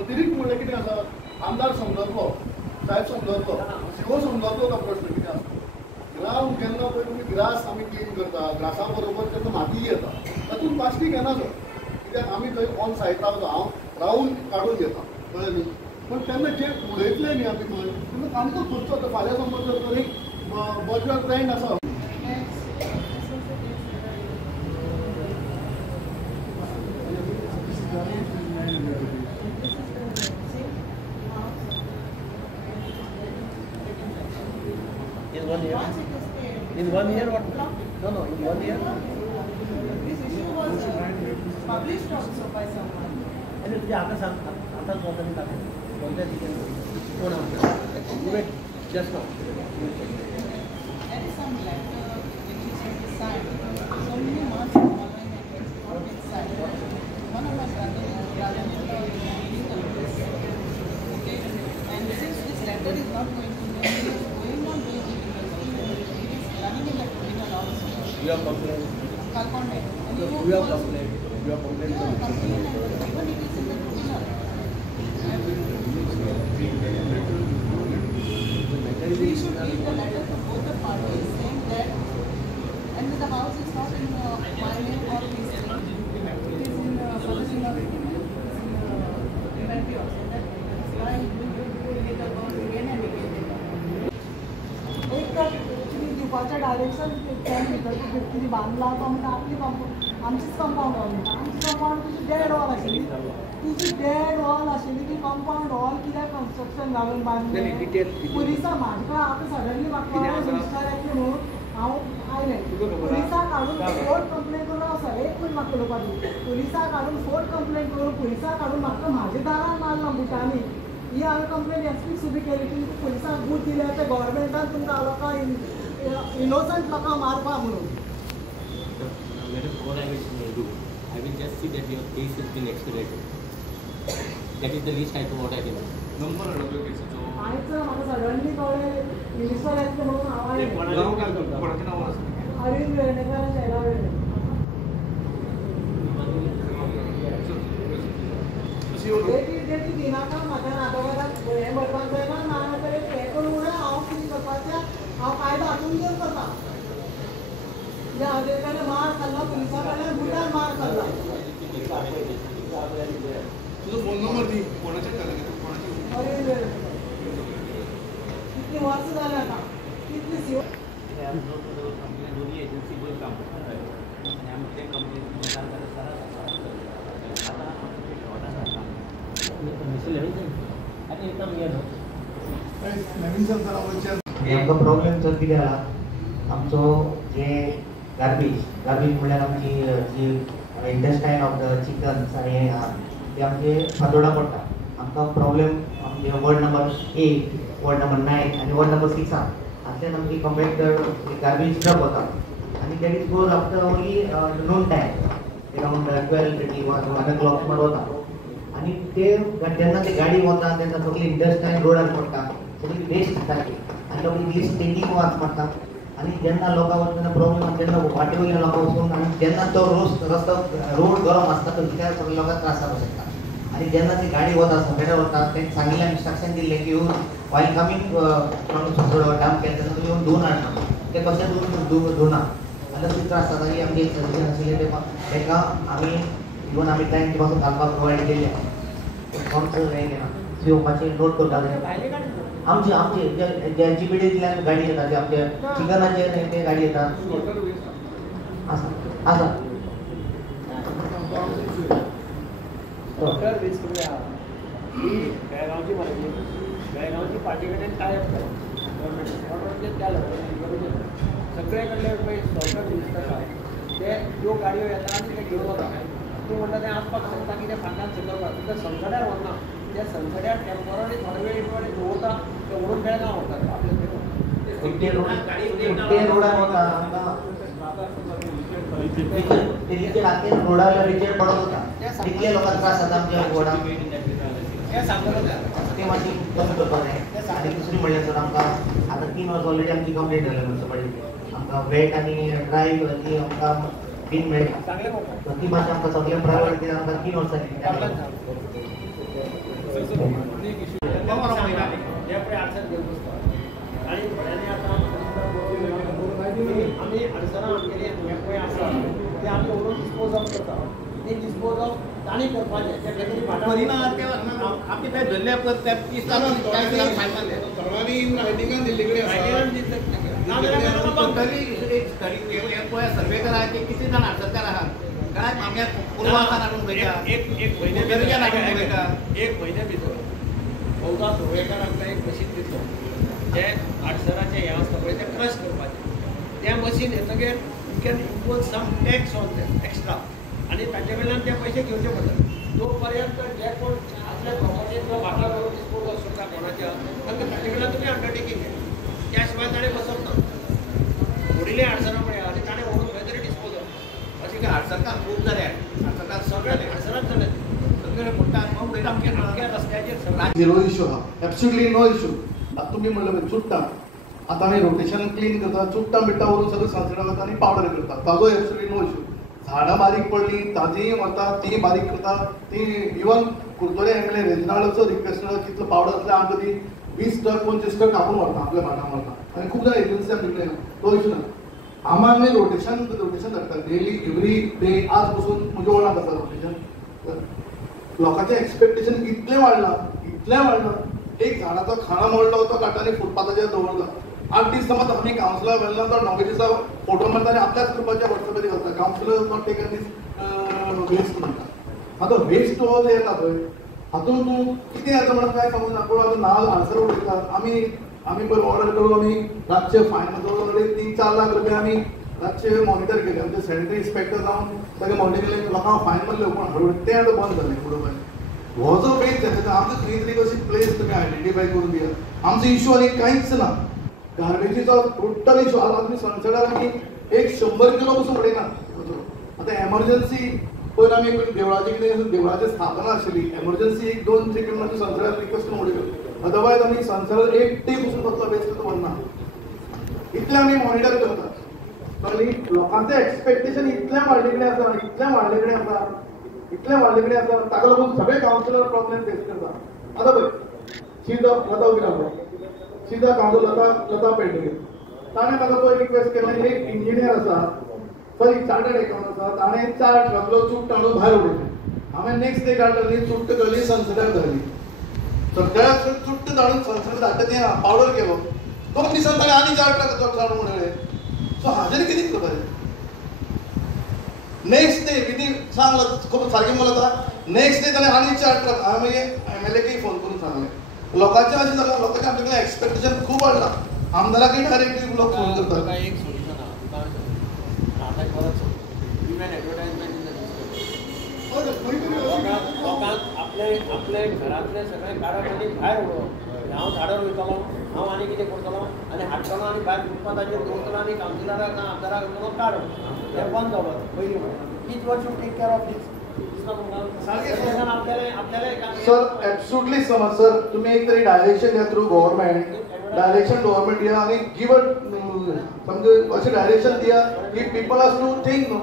अतिरिक्त म्हणल्यार कितें आसा, आमदार समजतलो, साहेब समजतलो, सीओ समजतलो तो प्रश्न कितें आसा. ग्रावंड जेन्ना पळय तुमी ग्रास आमी क्लीन करता, ग्रासा बरोबर जेन्ना माती येता तातूंत प्लास्टीक येना सर. कित्याक आमी थंय ऑन सायट रावता, हांव रावून काडून घेता, कळ्ळें न्ही. पण तेन्ना जे उडयतले न्ही आमी थंय तेन्ना सामको खर्च जाता. फाल्यां समज जर तरी बजट ब्रँड आसा In 1 year, what? No, in 1 year. This issue was published also by someone. And it's the other company that wait, just now. There is some letter which is signed. So many months following it is not been signed. One of my brothers is reading the list. Okay, and since this letter is not going to be going on doing it in the criminal, it is running in the criminal also. You have complained. Kalkonde. You have complained. You have complained. Yeah, complaint and even it is in the criminal. We should read the letter to both the parties saying that, and the house is not in my name or his name. It is in possession of inventory also. That's why we get the house again and again. एक तर तुम्ही दिवपाच्या direction त्या भितर कितें बांदला तो म्हणटा आपली आमचीच कंपाऊंड वॉल म्हणटा. आमची कंपाऊंड तुजी डेड वॉल आशिल्ली. तुजी डेड वॉल आशिल्ली ती कंपाऊंड वॉल कित्याक कन्स्ट्रक्शन घालून बांदलें. पुलिसां म्हाका आतां सडनली म्हाका मिनिस्टर येतलें म्हणून हांव आयलें. पुलिसांक हाडून फोर्ट कंप्लेन करून आसा. एक मिनट म्हाका उलोवपाक दी. पुलिसांक हाडून फोर्ट कंप्लेन करून पुलिसांक हाडून म्हाका म्हाज्या दारान मारलां बुटांनी. ही हांवें कंप्लेन एसपीक सुद्दां केली की पुलिसांक बूट दिले ते गव्हर्मेंटान तुमकां लोकां इनोसंट लोकांक मारपा म्हणून. Madam, what I will do, I will just see that your case has been expedited. That is the least I do what I can do. Number अडवलो केसाचो. आयज म्हाका सडनली कळ्ळें मिनिस्टर येतले म्हणून हांव आयलें. कोणाचें नांव आसा? अरविंद वेर्णेकर आनी शैला वेर्णे. डेटी दिनाका म्हाज्या नातोबाक हें भरपाक जायना ना हें करून उडय हांव कितें करपाचें हांव कायदो हातून घेवन करता. जे हाजे कडल्यान मार खाल्ला पुलिसा कडल्यान बुटान मार खाल्ला. तुजो फोन नंबर दी. कोणाचें जालें कोणाचें? अरविंद वेर्णे. कितलीं वर्सां जालीं आतां. कितलीं सीओ दोन्ही एजन्सी पण काम करतात आणि आम्ही ते कंपनी आमकां प्रॉब्लेम चड कितें जाला आमचो जे गार्बेज म्हणल्यार आमची जी इंटेस्टायन ऑफ द चिकन्स आनी हें आहा ते आमचे फातोडा पडटा. आमकां प्रॉब्लेम आमचे वॉर्ड नंबर 8, वॉर्ड नंबर 9 आनी वॉर्ड नंबर 6 हातल्यान आमची कंपॅक्टर गार्बेज ट्रक वता आनी that is goes after only Noon time around 12:30 1 o'clock सुमार वता. आणि ते जेन्ना ती गाडी वता तेन्ना सगळी इंडस्ट्रियल रोडार पडटा, सगळी वेस्ट जाता आनी लोक इंग्लीश टेकींग वास मारता आनी जेन्ना लोकां वता तेन्ना प्रॉब्लेम आसा. जेन्ना वाटे वयल्या लोकां वचून आनी जेन्ना तो रस्तो रोड गरम आसता तो भितर सगळ्या लोकांक त्रास जावंक शकता. आनी जेन्ना ती गाडी वता सगळ्याकडे वता तेंका सांगिल्लें इन्स्ट्रक्शन दिल्लें की वायल कमींग फ्रॉम डॅम केले तेन्ना तुमी येवन धुवन हाडटा. ते कशें धुना आनी तसली त्रास जाता. ही आमची एक सजेशन आशिल्लें तेका आमी इवन आमी टायम पासून घालपाक प्रोवायड केल्लें. कोणच हें घेना येवपाचें नोट करता आमची GPDंतल्यान गाडी येता ते आमचे चिकनाचे ते गाडी येता आसा आसा डॉक्टर वेस्ट करूया ही बेळगांवची बेळगांवची पार्टी कडेन टायप गव्हर्मेंट त्या लोकांनी सगळे कडले डॉक्टर मिनिस्टर आसा ते त्यो गाडयो येता आनी ते घेवन वता. तूं म्हणटा तें आसपाक सांगता की ते फाटल्यान सकयतात तुका संसड्यार वतना त्या संसड्यार टेम्पररी थोडे वेळ दवरता ते व्हरून बेळगांव व्हरतात आपले रोडार वता रोडार रिचेड पडत होता तितले लोकांक त्रास जाता आमच्या वॉर्डाक ते मातशी कमी करपाक जाय. आनी दुसरी म्हणल्यार सर आमकां आतां 3 वर्सां ऑलरेडी आमची कंप्लेंट जाल्या म्युनिसिपालिटी आमकां वेट आनी ड्रायव्ह जी आमकां बीन मेळ्ळी चांगले म्हणतात. तर ती भाशा आमकां सगळ्या प्रायोरिटी आमकां 3 वर्सां दिली. हे पळय आडसर घेवन बसता आनी थोड्यांनी आतां आमी आडसरां आमगेली हे पळय आसा ते आमी व्हरून डिस्पोज ऑफ करता. ते डिस्पोज ऑफ तांणी करपाचें ते खंय तरी परिणाम आपले काय धरले त्या 30 सर्वांनी रायटिंगान दिल्ली कडेन आसा. सर्वे करा की किती जण सरकार आहात काय आमच्या पूर्वासान हाडून पळयता एक म्हयने गरजेन हाडून पळयता. एक म्हयने भितर भोवता धुळेकार आमकां एक मशीन दितलो जे आडसराचें हें आसता पळय तें क्रश करपाचें. तें मशीन येतकीर you can impose some tax on them extra आनी ताचे कडल्यान ते पयशे घेवचे पडटा. तो पर्यंत जे कोण आपल्या प्रॉपर्टींतलो वाटा करून डिस्पोज करता कोणाच्या तांकां ताचे कडल्यान तुमी अंडरटेकींग घे. त्या शिवाय ताणें बसप ना. व्हडिले आडसरां पळया आनी ताणें व्हरून खंय तरी डिस्पोज अशें की हाडसरकार खूब जाले हाडसरकार सगळे सगळे आडसरांच जाले सगळे मोठा अख्ख्या रस्त्याचेर सगळे झिरो इश्यू हा एब्सोल्युटली नो इश्यू. आता तुम्ही म्हणलं पळय चुट्टा आता आमी रोटेशन क्लीन करता चुट्टा बिट्टा व्हरून सगळं सनसेटा घालता आनी पावडर करता ताजो एब्सोल्युटली नो इश्यू. झाडां बारीक पडली ताजीय वता ती बारीक करता ती इवन कुर्तोरे एमएलए रेजिनाल्डचो रिक्वेस्ट कितलो पावडर आसल्यार आमकां ती 20 टन 25 टन कापून व्हरता आपल्या भाटां व्हरता आनी खूब जाण एजन्सी दिले तो इश्यू ना. आमी रोटेशन धाडटा डेली एवरी डे आज पसून म्हज्या वळाक आसा रोटेशन. लोकांचें एक्सपेक्टेशन इतलें वाडलां एक झाडाचो खाणो मोडलो तो काडटा फुटपाथाचेर दवरला. 8 दीस समज आमी कावन्सिलर वेल्ल्यान तो 9 दिसा फोटो मारता आनी आपल्याच ग्रुपाच्या वॉट्सॅपाचेर घालता councillor not taken this waste म्हणटा. आतां वेस्ट हो जो येता पळय हातूंत तूं कितें येता म्हणून कांय समज ना. पूण आतां नाल्ल हाडसर उडयतात आमी पळय ऑर्डर करून आमी रातचे फायन 3-4 लाख रुपया आमी रातचे मॉनिटर केले. आमचे सॅनिटरी इन्स्पेक्टर जावन सगळे मॉनिटर केले लोकांक फायन मारले पूण हळू तें आतां बंद जालें बरोबर. हो जो वेस्ट येता आमकां खंय तरी कशी प्लेस तुमी आयडेंटिफाय करून दियात. आमचो इश्यू आनी कांयच ना. गार्बेजीचो टोटल इश्यू आतां आमी सनसेटार आमी एक 100 किलो पसून उडयना. आतां एमर्जन्सी पयर आमी देवळाची कितें देवळाची स्थापना आशिल्ली एमर्जन्सी 1-2-3 किलो सनसेटार रिक्वेस्ट करून उडयल्यो. अदरवायज आमी सनसेटार एक डे पसून कसलो वेस्ट व्हरना. इतलें आमी मॉनिटर करता. कळ्ळी लोकांचें एक्सपेक्टेशन इतलें वाडले कडेन आसा ताका लागून सगळे कावन्सिलर प्रॉब्लेम फेस करता. आतां पळय सीधा लता उगीराम सीधा कावन्सिलर लता पेडणेकर ताणें म्हाका पळय रिक्वेस्ट केलें एक इंजिनियर आसा सॉरी चार्टर्ड अकाउंटंट आसा ताणें 4 ट्रकलो चूट हाडून भायर उडयलें. हांवें नेक्स्ट डे काडली चुट्ट घाली सनसेटार धरली. सगळ्या चुट्ट धाडून सनसेटार धाडटा तें पावडर केलो. 2 दिसान ताणें आनी 4 ट्रक हाडून उडयले. सो हाजेर कितें करपाचें. नेक्स्ट डे कितें सांग खूब सारकें बोलता नेक्स्ट डे ताणें आनी 4 ट्रक हांवें मागीर एमएलएकय फोन करून सांगलें. लोकांचें अशें जालां लोकांचें आमचे कडेन एक्सपेक्टेशन खूब वाडलां. आमदाराकय डायरेक्टली लोक फोन करतात. एक सोल्युशन आहा आतां परत विमेन एडवर्टायजमेंट लोकांक आपले घरांतले सगळे कारागीर भायर उडोवप. हांव झाडार वयतलो हांव आनी कितें करतलो आनी हाडटलो आनी भायर फुटपाथाचेर दवरतलो आनी कावन्सिलराक ना आमदाराक वयतलो काडप हें बंद जावप पयलीं म्हणून each one should take care of this. Sir absolutely समज सर तुम्ही एक तरी डायरेक्शन द्या थ्रू गव्हर्नमेंट दिया आणि गिव समजा अशें डायरेक्शन दिया की people has to think no.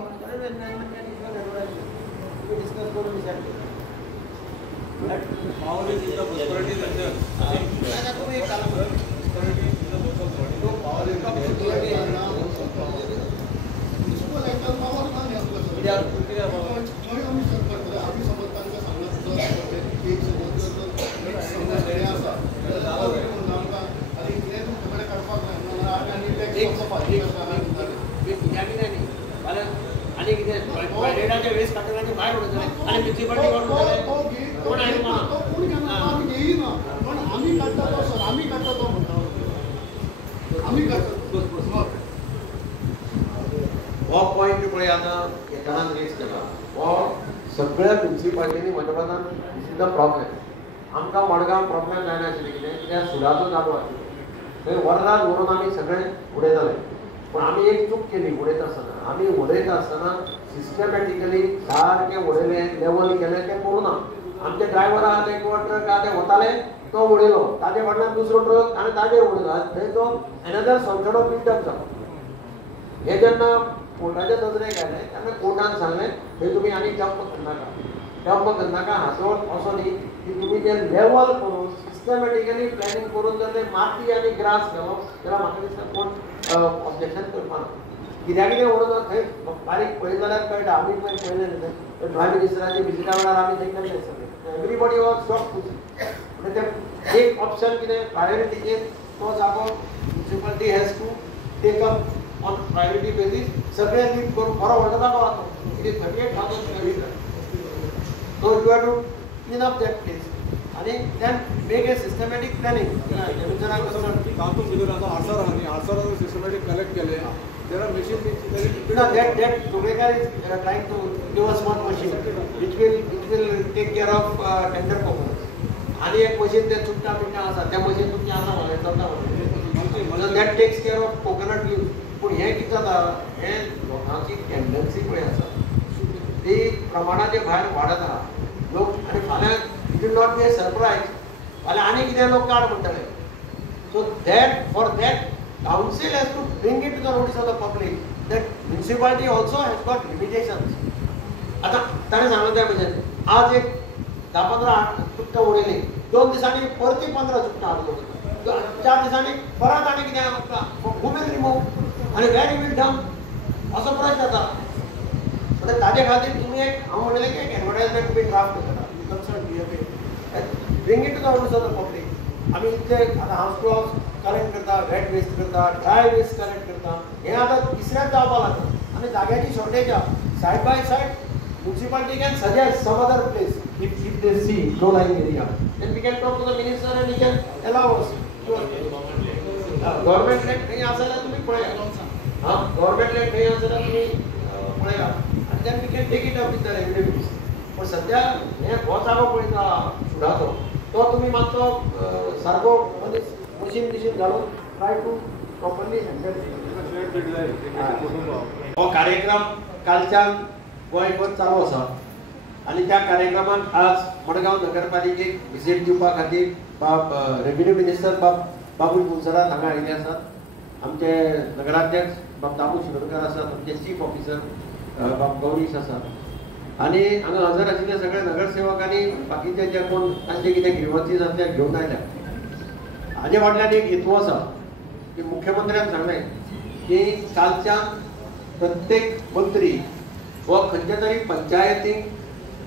आणि टॉयलेटाचे वेस्ट काढताना बाहेर उडत आणि म्युन्सिपालिटी कोण आहे हो पॉयंट पळय आतां एकान रेज केला हो सगळ्या म्युन्सिपालिटीनी म्हज्या मतान दिस इज द प्रॉब्लेम. आमकां मडगांव प्रॉब्लेम जायनाशिल्लें कितें कित्याक सुडाचो जागो आशिल्लो थंय वर्राक व्हरून आमी सगळे उडयताले. पूण आमी एक चूक केली उडयता आसतना आमी उडयता आसतना सिस्टमॅटिकली सारकें उडयलें लेवल केलें तें करूं ना. आमचे ड्रायव्हर आहा ते किंवा ट्रक आहा ते वताले तो उडयलो ताजे फाटल्यान दुसरो ट्रक आनी ताजेर उडयलो थंय तो एनदर संसडो बिल्डअप जालो. हे जेन्ना कोर्टाच्या नजरेक आयलें तेन्ना कोर्टान सांगलें थंय तुमी आनी जंप करनाका हातोर असो न्ही की तुमी ते लेवल करून सिस्टमॅटिकली प्लॅनिंग करून जर ते माती आनी ग्रास गेलो जाल्यार म्हाका दिसता कोण ऑब्जेक्शन करपा ना कित्याक कितें म्हणून थंय बारीक पळयत जाल्यार कळटा आमी पळयलें न्ही तें प्रायम मिनिस्टराच्या विजिटा वेळार आमी थंय केल्लें सगळें एवरीबडी वॉज शॉक म्हणजे ते एक ऑप्शन कितें प्रायोरिटीचेर तो जागो municipality has to take up on priority basis सगळे लीड करून बरो व्हडलो जागो आसा तो it is 38,000 square metre So you have to clean up that place. And then make a systematic planning. तातूंत भितर आतां आडसर सिस्टमॅटीक कलेक्ट केले there are machines that Tubekar is trying to give us one machine which will take care of tender performance आणि एक machine ते चुट्टा बिट्टा आसा त्या machine तुमची आसा म्हणून चलता म्हणून that takes care of coconut leaves पूण हें कितें जाता हें लोकांची टेंडन्सी पळय आसा ती प्रमाणाचे भायर वाडत आहा लोक आनी फाल्यां it will not be a surprise फाल्यां आनी कितें लोक काड म्हणटले so that for that council has to bring it to the notice of the public that municipality also has got limitations आतां ताणें सांगलें तें म्हणजे आज एक 10-15 चुट्टां उडयली 2 दिसांनी परती 15 चुट्टां हाडलो 4 दिसांनी परत आनी कितें वुमेन रिमूव आनी वेर वील डम्प असो प्रश्न जाता म्हणजे ताजे खातीर तुमी एक हांव म्हणलें की एक एडवर्टायजमेंट तुमी ड्राफ्ट करता concern DFA bring it to the notice of the public आमी इतले आतां हावस टू हावस कलेक्ट करता वेट वेस्ट करता ड्राय वेस्ट कलेक्ट करता हें आतां तिसऱ्याच जावपाक लागता आनी जाग्याची शॉर्टेज आहा side by side municipality can suggest some other place if they see low lying area then we can talk to the minister and he can allow us government land खंय आसा जाल्यार तुमी पळया गव्हर्नमेंट लँड खंय आसा जाल्यार तुमी पळया आनी then we can take it up with the revenue पण सद्या हें हो जागो पळयता सुडाचो तो तुमी मातसो सारको मशीन घालून ट्राय टू प्रॉपरली हँडल हो कार्यक्रम कालच्यान गोंयभर चालू आसा आणि त्या कार्यक्रमात आज मडगांव नगरपालिकेक विजीट दिवपा खातीर रेव्हेन्यू मिनिस्टर बाबू मुंजरात हांगा आयिल्ले आसात आमचे नगराध्यक्ष दामू शिरोडकर आसात आमचे चीफ ऑफिसर गौरीश आसात आनी हांगा हजर आशिल्ले सगळे नगरसेवक आनी बाकीचे जे कोण तांचे कितें ग्रिवन्सीस आसा ते घेवन आयल्या हाजे फाटल्यान एक हेतू आसा की मुख्यमंत्र्यान सांगलें की कालच्यान प्रत्येक मंत्री हो खंयचे तरी पंचायतीक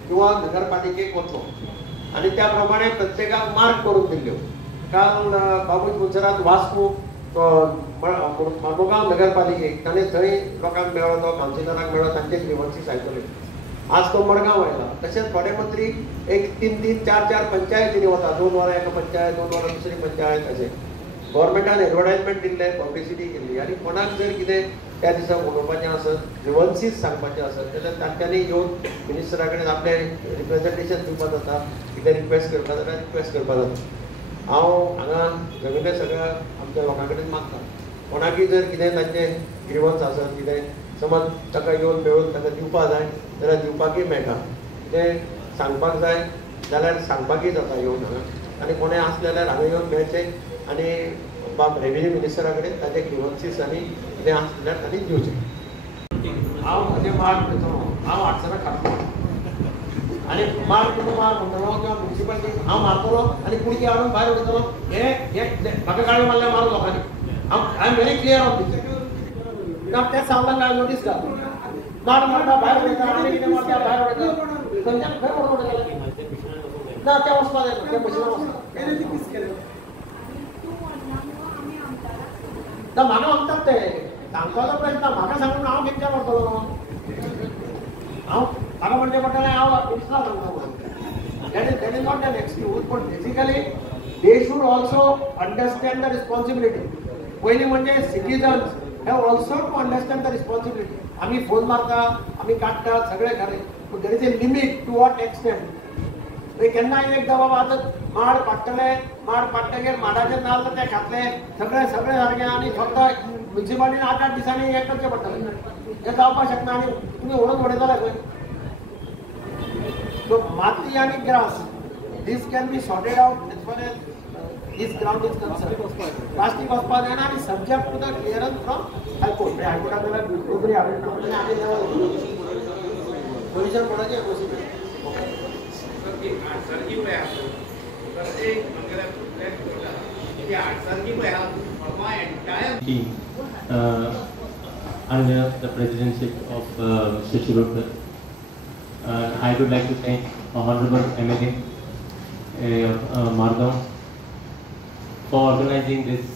किंवा नगरपालिकेक वचलो आनी त्या प्रमाणे प्रत्येकाक मार्क करून दिल्ल्यो काल बाबू गुजरात वास्को मडगांव नगरपालिकेक ताणें थंय लोकांक मेळ्ळो तो कावन्सिलराक मेळ्ळो तांचे ग्रिवन्सीस आयकले आज तो मडगांव आयला तशेंच थोडे मंत्री एक 3-3, 4-4 पंचायतींनी वता 2 वरां एका पंचायत 2 वरां दुसरी पंचायत अशें गव्हर्नमेंटान एडवर्टायजमेंट दिल्लें पब्लिसिटी केल्ली आनी कोणाक जर कितें त्या दिसा उलोवपाचें आसत ग्रिवन्सीस सांगपाचें आसत जाल्यार तांच्यांनी येवन मिनिस्टरा कडेन आपलें रिप्रेजेंटेशन दिवपा जाता कितें रिक्वेस्ट करपा जाल्यार रिक्वेस्ट करपा जाता हांव हांगा जमिल्ल्या सगळ्या आमच्या लोकां कडेन मागता कोणाकय जर कितें तांचें ग्रिवन्स आसत कितें समज ताका येवन मेळून ताका दिवपा जाय जाल्यार दिवपाकय मेळटा कितें सांगपाक जाय जाल्यार सांगपाकय जाता येवन हांगा आनी कोणें आसलें जाल्यार हांगा येवन मेळचें आनी रेव्हेन्यू मिनिस्टरा कडेन ताचे ग्रिवन्सीस आनी कितें आसलें जाल्यार तांणी दिवचें हांव म्हजें मार्क करतलो हांव 800 खातलो आनी मार्क तुका मार्क म्हणटलो किंवा म्युनिसिपालिटी हांव मारतलो आनी कुडकी हाडून भायर उडयतलो हें म्हाका गाळी मारल्यार मारूं लोकांनी I am very clear of this कित्याक तें सांगपाक हांवें नोटीस घाल मार मारता भायर उडयता आनी कितें मारता भायर उडयता खंयच्यान खंय व्हरून उडयता ना तें वचपा जाय तें मशिनान वचता ना म्हाका म्हणटात ते सांगपाचो प्रश्न म्हाका सांगून हांव कितें करतलो हांव म्हाका म्हणचें पडटलें हांव मिनिस्टराक सांगता म्हणून that is not an excuse but basically they should also understand the responsibility पयलीं म्हणजे citizens have also to understand the responsibility आमी फोन मारता आमी काडटात सगळें खरें पूण there is a limit to what extent केन्नाय एकदां बाबा आतां माड पाडटकीर माडाचें नाल्ल तें घातलें सगळें सारकें आनी फक्त म्युनिसिपालिटीन 8-8 दिसांनी हें करचें पडटलें हें जावपाक शकना आनी तुमी व्हरून उडयतले खंय सो माती आनी grass this can be sorted out as far as this ground is concerned. Plastic वचपा जायना आनी subject to the clearance from High Court. High Court आपल्याला दुसरी हाडून टाकून आमी पोल्युशन बोर्डाची MOC team under the presidency of Mr. Shirokar. I would like to thank Honorable MLA Margaon for organizing this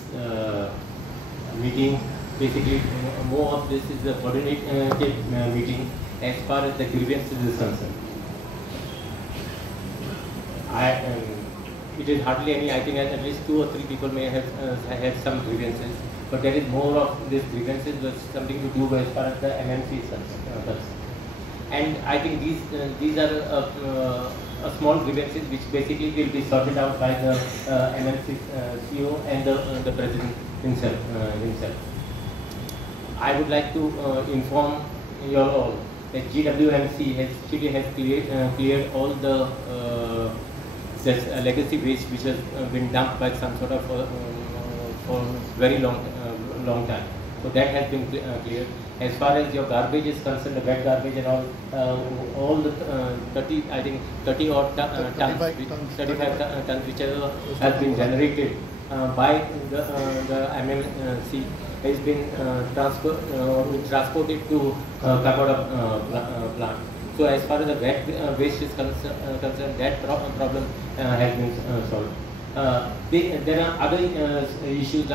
meeting. Basically, more of this is a coordinated meeting as far as the grievances is concerned. It is hardly any. I think at least 2 or 3 people may have some grievances, but there is more of these grievances with something to do as far as the MMC is concerned. And I think these are small grievances which basically will be sorted out by the MMC CEO and the president himself. I would like to inform you all that GWMC has cleared all the legacy waste which has been dumped by some sort of for very long time. So that has been cleared. As far as your garbage is concerned, the wet garbage and all the 30 odd tons, 35 tons which has been generated by the MMC has been transported to Kagoda plant. So as far as the wet waste is concerned, that problem has been solved. There are other issues.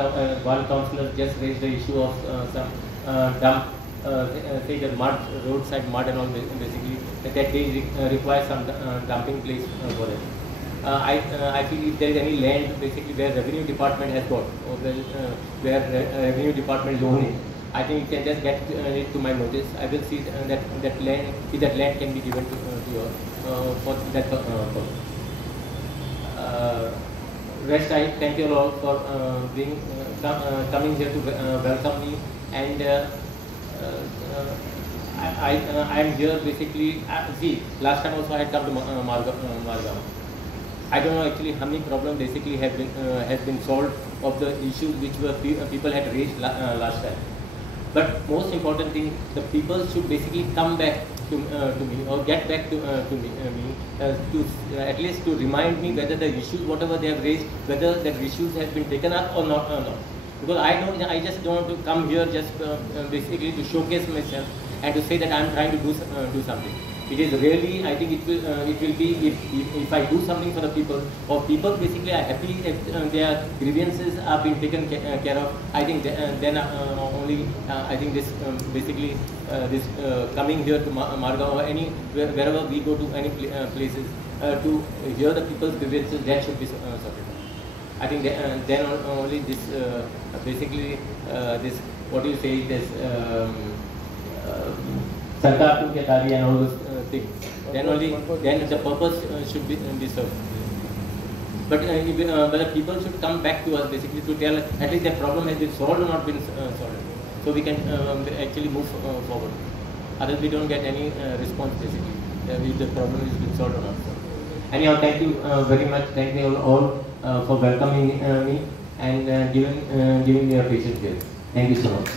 One councillor just raised the issue of some dump, say the mud, roadside mud and all, basically that they require some dumping place for it. I feel if there is any land basically where revenue department has got, or where revenue department is owning, I think you can just get it to my notice. I will see that land can be given to you for that purpose. Rest, I thank you all for coming here to welcome me, and I am here basically. See, last time also I had come to Margaon. I don't know actually how many problems basically has been solved of the issues which were people had raised last time. But most important thing, the people should basically come back to me or get back to me to at least to remind me whether the issues, whatever they have raised, whether that issues have been taken up or not. Because I just don't want to come here just basically to showcase myself and to say that I am trying to do something. It is really, I think it will be if I do something for the people, or people basically are happy if their grievances are being taken care of. I think then only I think this basically this coming here to Margaon or wherever we go to any places to hear the people's grievances, that should be sorted. I think then only this basically this, what do you say, this Sarkar to Ketari and all those things. Then the purpose should be served. But the people should come back to us basically to tell at least their problem has been solved or not been solved, so we can actually move forward. Otherwise, we don't get any response basically if the problem has been solved or not. Anyhow, thank you very much. Thank you all for welcoming me and giving me a patient here. Thank you so much.